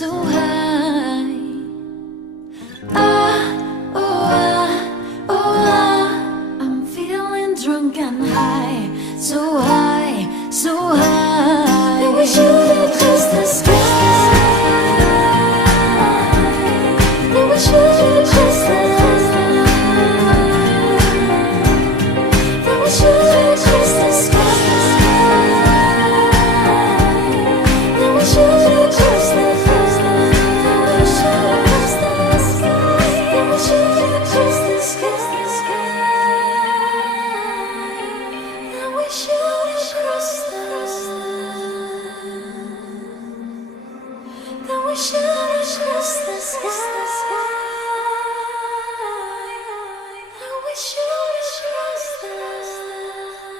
so high. Ah, oh ah, oh ah, I'm feeling drunk and high, so high, so high. And we should touch the sky. And we should touch the sky. And we should touch the sky. And we should touch the we should cross the sky.